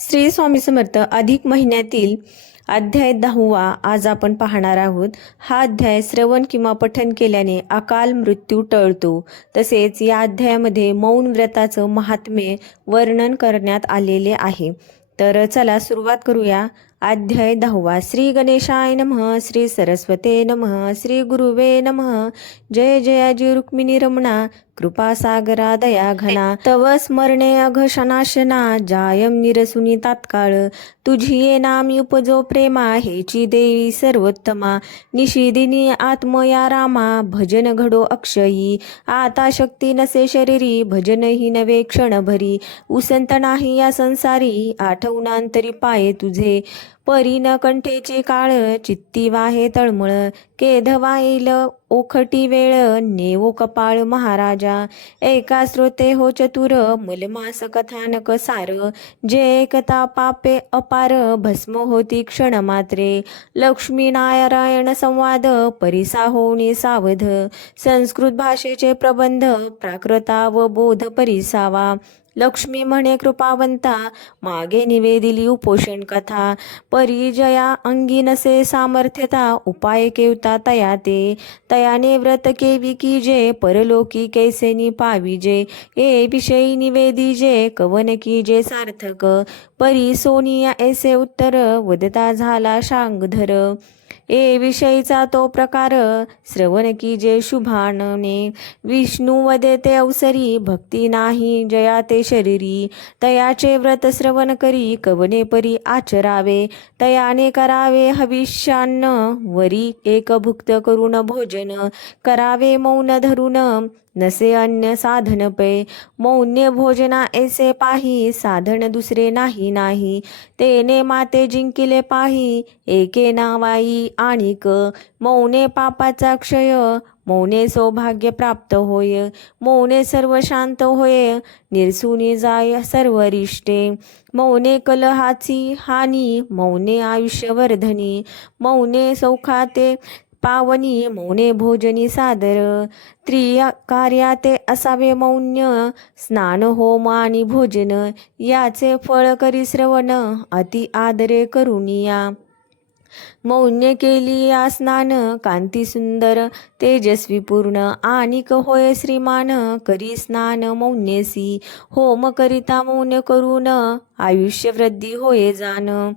श्री स्वामी समर्थ अधिक महिन्यातील अध्याय 10वा आज आपण पाहणार आहोत. हा अध्याय श्रवण किंवा पठन केल्याने अकाल मृत्यू टळतो. तसेच या अध्यायामध्ये मौन व्रताचं महात्म्य वर्णन करण्यात आलेले आहे. तर चला सुरुवात करूया. अध्याय 10वा. श्री गणेशाय नमः. श्री सरस्वते नमः. श्री गुरुवे नमः. जय जयाजी रुक्मिणी रमणा कृपा सागरा दया घना. तव स्मरणे अघशनाशना जायम निरसुनी तात्काळ. तुझी ये नामी उपजो प्रेमा हेची देवी सर्वोत्तमा. निशिदिनी आत्मया रामा भजन घडो अक्षयी. आता शक्ती नसे शरीरी भजन ही नवे क्षण भरी. उसंत नाही या संसारी आठवणांतरी पाये तुझे. परी न कंठेचे काळ चित्ती वाहे तळमळ. केध वाईल ओखटी वेळ नेवो कपाळ महाराजा. एका श्रोते हो चतुर मलमास कथानक सार. जे एकता पापे अपार भस्म होती क्षण मात्रे. लक्ष्मी नारायण संवाद परिसा होणे सावध. संस्कृत भाषेचे प्रबंध प्राकृता व बोध परिसावा. लक्ष्मी म्हणे कृपावंता मागे निवेदिली उपोषण कथा. परिजया अंगी नसे सामर्थ्यता उपाय केवता तया ते. तयाने व्रत केवी कीजे परलोकी कैसेनी पाविजे. ए विषयी निवेदिजे कवन कीजे सार्थक. परी सोनिया ऐसे उत्तर वदता झाला शांगधर. ए विषयीचा तो प्रकार श्रवण की जे शुभानने. विष्णू वदेते अवसरी भक्ती नाही जया ते शरीरी. तयाचे व्रत श्रवण करी कवने परी आचरावे. तयाने करावे हविष्यान्न वरी एक भुक्त करून भोजन. करावे मौन धरून नसे अन्य साधन पै. मौन्य भोजना ऐसे पाही साधन दुसरे नाही. तेने माते जिंकिले पाही एके नावाई आणिक. मौने पापाचा क्षय मौने सौभाग्य प्राप्त होय. मौने सर्व शांत होय निरसुनी जाय सर्व रिष्टे. मौने कलहाची हानी मौने आयुष्यवर्धनी. मौने सौखाते पावनी मौने भोजनी सादर. कार्याते असावे मौन्य स्नान होम आणि भोजन. याचे फळ करी श्रवण अति आदरे करुनिया. मौन्य केली या स्नान कांती सुंदर तेजस्वी पूर्ण. आणिक होय श्रीमान करी स्नान मौन्यसी. होम करिता मौन करून आयुष्य वृद्धी होय जान.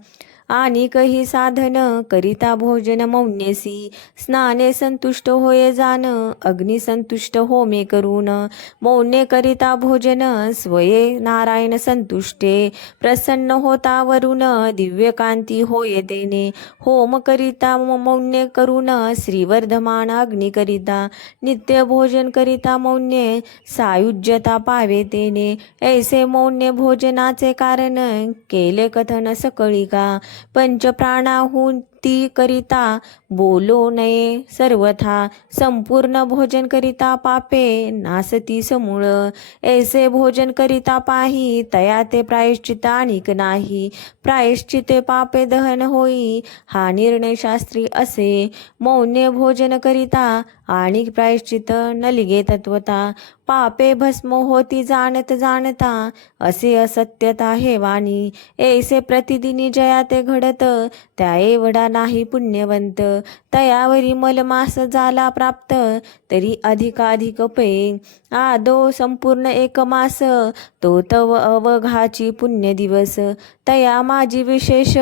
आणिकही साधन करिता भोजन मौन्यसी. स्नाने संतुष्ट होय जान अग्नि संतुष्ट होमे करून. मौन्य करिता भोजन स्वये नारायण संतुष्टे. प्रसन्न होता वरून दिव्य कांती होय तेने. होम करिता मौन्य करून श्रीवर्धमान अग्नि करिता. नित्य भोजन करिता मौन्य सायुज्यता पावे तेने. ऐसे मौन्य भोजनाचे कारण केले कथन सकळिका. पंचप्राणाहून ती करिता बोलो नये सर्वथा. संपूर्ण भोजन करिता पापे नासती समूळ. ऐसे भोजन करिता पाही तया ते प्रायश्चित आणिक नाही. प्रायश्चिते पापे दहन होई हा निर्णय शास्त्री असे. मौन्य भोजन करिता आणि प्रायश्चित नलिगे तत्वता. पापे भस्म होती जाणता असे असत्यता हे वाणी. ऐसे प्रतिदिनी जया ते घडत त्या एवढा नाही पुण्यवंत. तयावरी मलमास झाला प्राप्त तरी अधिकाधिक पै. आदो संपूर्ण एक मास तो तव अवघाची पुण्य दिवस. तया माझी विशेष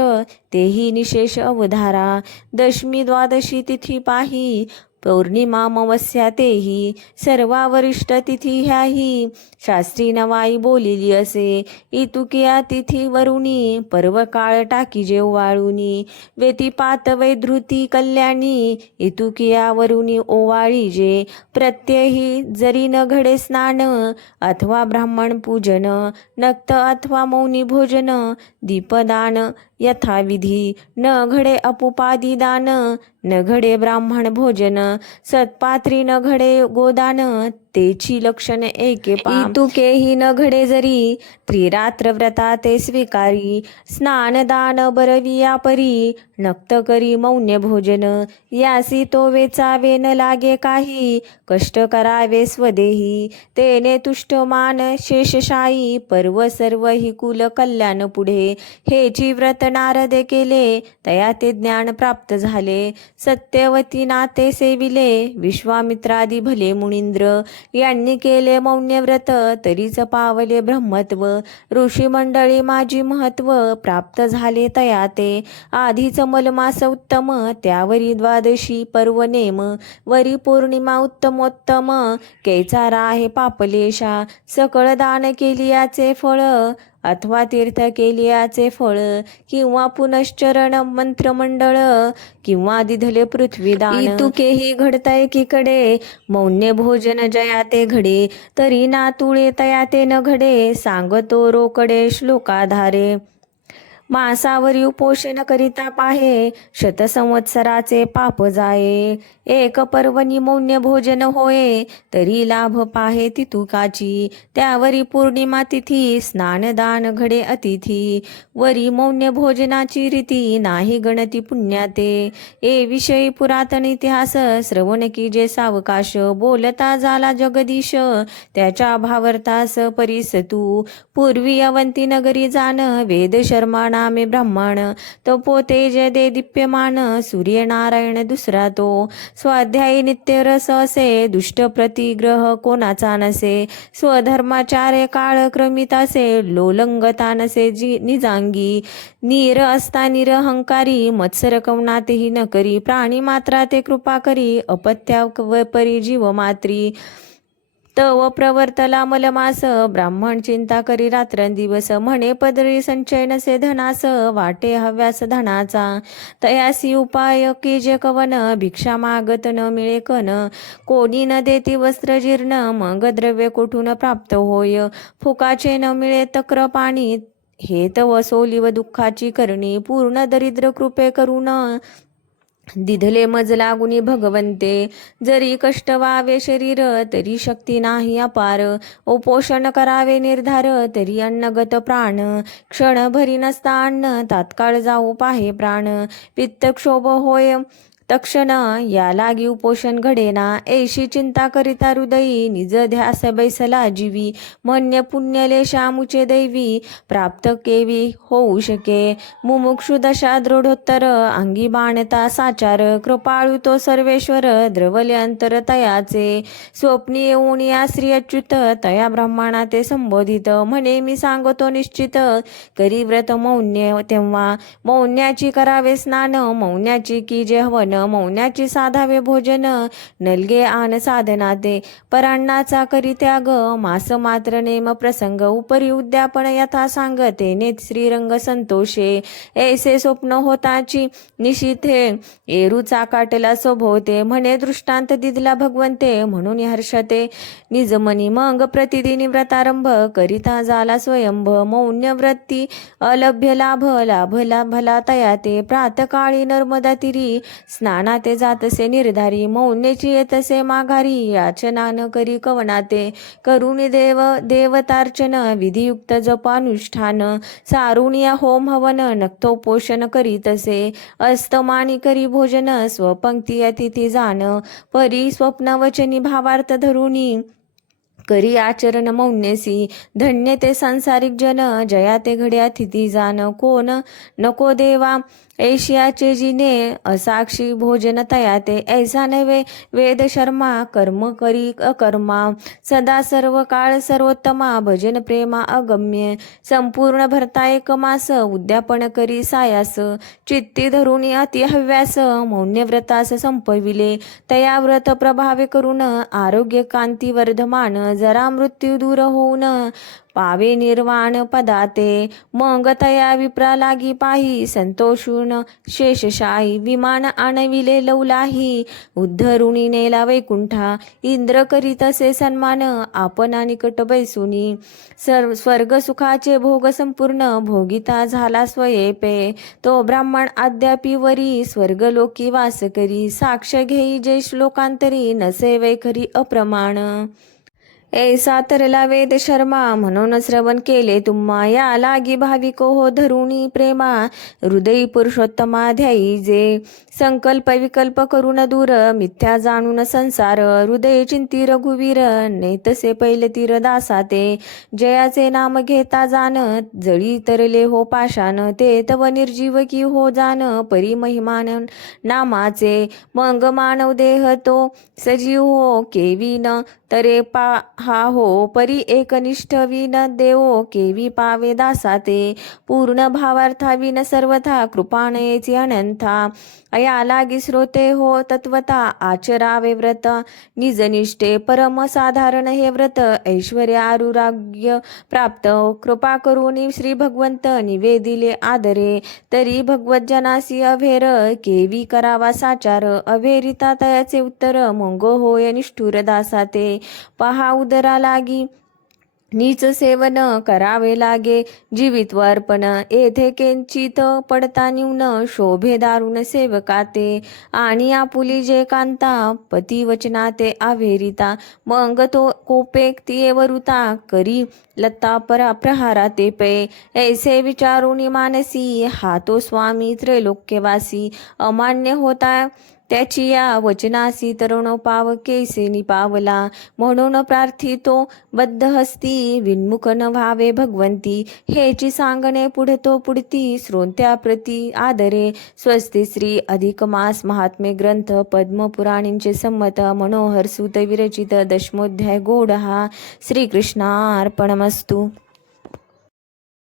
तेही निशेष अवधारा. दशमी द्वादशी तिथी पाही पौर्णिमा अमावस्या तेही. सर्वा वरिष्ठ तिथी ह्याही शास्त्री नवाई बोलिली असे. इतुकिया तिथी वरुणी पर्व काळ टाकी जेव वाळुनी. व्यतिपात वैधृती कल्याणी इतुकिया वरुणी ओवाळी जे. प्रत्यही जरी न घडे स्नान अथवा ब्राह्मण पूजन. नक्त अथवा मौनी भोजन दीपदान यथाविधी. न घडे अपुपादी दान न घडे ब्राह्मण भोजन. सत्पात्री न घडे गोदान तेची लक्षण एके इतुके ही न घडे जरी त्रिरात्र व्रता ते स्वीकारी स्नान दान बरविया परी नक्त करी मौन्य भोजन यासी तो वेचावे न लागे काही कष्ट करावे स्वदेही तेने तुष्ट मान शेषशाही पर्व सर्व ही कुल कल्याण पुढे हेची व्रत नारदे केले तया ते ज्ञान प्राप्त झाले सत्यवती नाते सेविले विश्वामित्रादी भले मुनींद्र यांनी केले मौन्य व्रत तरीच पावले ब्रह्मत्व ऋषी मंडळी माझी महत्व प्राप्त झाले तया ते आधीच मलमास उत्तम त्यावरी द्वादशी पर्व नेम वरी पौर्णिमा उत्तमोत्तम कैचारा आहे पापलेशा सकळ दान केली याचे फळ अथवा तीर्थ केली याचे फळ किंवा पुनश्चरण मंत्रमंडळ किंवा दिधले पृथ्वीदान इतुकेही घडता एकीकडे मौन्य भोजन जया ते घडे तरी ना तुळे तया ते न घडे सांगतो रोकडे श्लोकाधारे मासावरी उपोषण करिता पाहे शतसंवत्सराचे पाप जाये एक पर्वणी मौन्य भोजन होये तरी लाभ पाहे तितुकाची त्यावरी पौर्णिमा तिथी स्नान दान घडे अतिथी वरी मौन्य भोजनाची रीती नाही गणती पुण्याते ए विषयी पुरातन इतिहास श्रवण की जे सावकाश बोलता झाला जगदीश त्याच्या भावर्तास परिसतू पूर्वी अवंती नगरी जाण वेद शर्मा नामे ब्राह्मण तो पोते जय दे दीप्यमान सूर्यनारायण दुसरा तो स्वाध्यायी नित्य रस असे दुष्ट प्रतिग्रह कोणाचा नसे स्वधर्माचार्य काळ क्रमित असे लोलंगता नसे निजांगी नीर असता निरहंकारी मत्सर कवनातेही न करी प्राणी मात्रा ते कृपा करी अपत्या व परी जीव मात्री तव प्रवर्तला मलमास ब्राह्मण चिंता करी रात्रंदिवस म्हणे पदरी संचय नसे धनास वाटे हव्यास धनाचा तयासी उपाय की जे कवन भिक्षा मागत न मिळे कन कोणी न देती वस्त्र जीर्ण मग द्रव्य कुठून प्राप्त होय फुकाचे न मिळे तक्र पाणी हे तव सोली व दुःखाची करणी पूर्ण दरिद्र कृपे करून दिधले मज लागुनी भगवंते जरी कष्ट व्हावे शरीर तरी शक्ती नाही अपार उपोषण करावे निर्धार तरी अन्नगत प्राण क्षणभरी नसता अन्न तात्काळ जाऊ पाहे प्राण पित्तक्षोभ होय तक्षण या लागी उपोषण घडेना ऐशी चिंता करिता हृदयी निज ध्यास बैसला जीवी मन्य पुण्यलेशा मुचे दैवी प्राप्त केवी होऊ शके मुमुक्षु दशा दृढोत्तर अंगी बाणता साचार कृपाळू तो सर्वेश्वर द्रवले अंतर तयाचे स्वप्नी येऊन या श्री अच्युत तया ब्रह्मणा ते संबोधित म्हणे मी सांगतो निश्चित करी व्रत मौन्य तेव्हा मौन्याची करावे स्नान मौन्याची की जे हवन मौन्याची साधावे भोजन नलगे आन साधना ते परांनाचा करी त्याग मास मात्र नेम प्रसंग उपरी उद्यापन यथा सांगते नेत श्रीरंग संतोषे ऐसे स्वप्न होताची निशिथे एरूचा काटला स्वभोवते म्हणे दृष्टांत दिदला भगवंते म्हणून हर्षते निजमनी मग प्रतिदिनी व्रतारंभ करिता झाला स्वयंभ मौन्य व्रती अलभ्य लाभ लाभला तया ते प्रातकाळी नर्मदा तिरी स्नानाते जातसे निर्धारी मौन्यची येतसे माघारी याचना न करी कवनाते करुणी देवतार्चन विधियुक्त जपानुष्ठान सारुणिया होम हवन नक्तोपोषण करीतसे अस्तमानी करी भोजन स्वपंक्ती अतिथी जाण परी स्वप्न वचनी भावार्थ धरुणी करी आचरण मौन्यसी धन्य ते सांसारिक जन जया ते घडे अतिथी जाण कोण नको देवा ऐशियाचे जिने असाक्षी भोजन तयाते ऐसा नव्हे वेद शर्मा कर्म करी अकर्मा सदा सर्व काळ सर्वोत्तमा भजन प्रेमा अगम्य संपूर्ण भरता एक मास उद्यापन करी सायास चित्ती धरुणी अति हव्यास मौन्य व्रतास संपविले तया व्रत प्रभावे करून आरोग्य कांती वर्धमान जरा मृत्यू दूर होऊन पावे निर्वाण पदाते मग तया विप्रा लागी पाही संतोषून शेषशाही विमान आणविले लवलाही उद्धरुणी नेला वैकुंठा इंद्र करीत असे सन्मान आपणा निकट बैसुनी स्वर्ग सुखाचे भोग संपूर्ण भोगिता झाला स्वयेपे तो ब्राह्मण अद्यापि वरी स्वर्गलोकी वास करी साक्ष घेई जे श्लोकांतरी नसे वैखरी अप्रमाण ऐसा तरला वेद शर्मा म्हणून श्रवण केले तुम्हा या लागी भाविको हो धरुणी प्रेमा हृदयी पुरुषोत्तमा ध्यायी जे संकल्प विकल्प करून दूर मिथ्या जाणून संसार हृदय चिंती रघुवीर नेतसे पैल तीर दासा ते जयाचे नाम घेता जाण जळी तरले हो पाषाण ते तव निर्जीव की हो जाण परी महिमान नामाचे मग मानव देह तो सजीव हो केवी न तरे हा हो परी एकनिष्ठ विन देवो केवी पावे दासा ते पूर्ण भावार्था विन सर्वथा कृपाणयेची अनंथा अया लागी श्रोते हो तत्वता आचरावे व्रत निजनिष्ठे परम साधारण हे व्रत ऐश्वर्य आरुराग्य प्राप्त कृपा करून श्री भगवंत निवेदिले आदरे तरी भगवत जनासी अभेर केवी करावा साचार अभेरिता तयाचे उत्तर मंगो होय निष्ठुर दासा ते पहा उदरा लागी नीच सेवन करावे लागे जीवित्व अर्पण येथे किंचित पडता न्यून शोभे दारुण सेवकाते आणि आपुली जे कांता पती वचनाते आवेरिता मग तो कोपे तिये वरुता करी लत्ता परा प्रहारा ते पे ऐसे विचारुनी मानसी हा तो स्वामी त्रैलोक्यवासी अमान्य होता त्याची या वचनासी तरुण पाव केसे निपावला म्हणून प्रार्थितो बद्ध हस्ती विन्मुख न व्हावे भगवंती हेची सांगणे पुढतो पुढती श्रोत्या प्रती आदरे स्वस्ती श्री अधिक मास महात्मे ग्रंथ पद्मपुराणींचे संमत मनोहर सूत विरचित दशमोध्याय गोड हा श्रीकृष्णार्पणमस्तु.